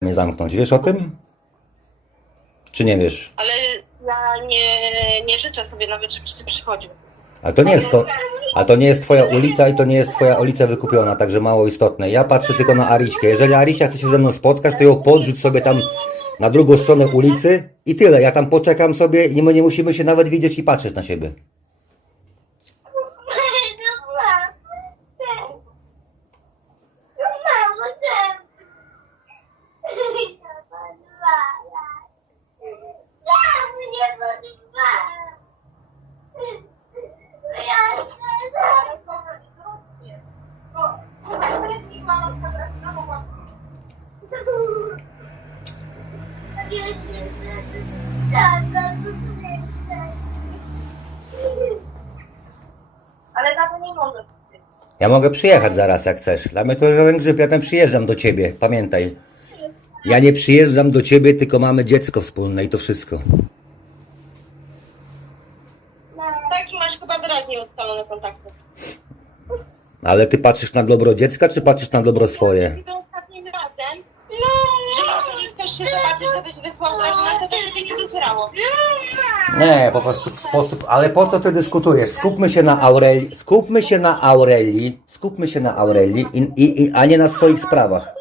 mnie zamknąć. Wiesz o tym? Czy nie wiesz? Ale ja nie, nie życzę sobie nawet, żebyś ty przychodził. A to nie jest to, a to nie jest twoja ulica i to nie jest twoja ulica wykupiona, także mało istotne. Ja patrzę tylko na Ariśkę. Jeżeli Arysia chce się ze mną spotkać, to ją podrzuć sobie tam na drugą stronę ulicy i tyle. Ja tam poczekam sobie i my nie musimy się nawet widzieć i patrzeć na siebie. Ale tato nie może. Ja mogę przyjechać zaraz jak chcesz. Dla mnie to żaden grzyb, ja tam przyjeżdżam do ciebie. Pamiętaj. Ja nie przyjeżdżam do ciebie, tylko mamy dziecko wspólne i to wszystko. Taki masz chyba wyraźnie ustalone kontakty. Ale ty patrzysz na dobro dziecka, czy patrzysz na dobro swoje? Gdyby ostatnim razem, że może nie chcesz się zobaczyć, żebyś wysłał Grażynę, to do ciebie nie docierało. Nie, po prostu w sposób. Ale po co ty dyskutujesz? Skupmy się na Aureli, skupmy się na Aureli, skupmy się na Aureli, i, i, i, a nie na swoich sprawach.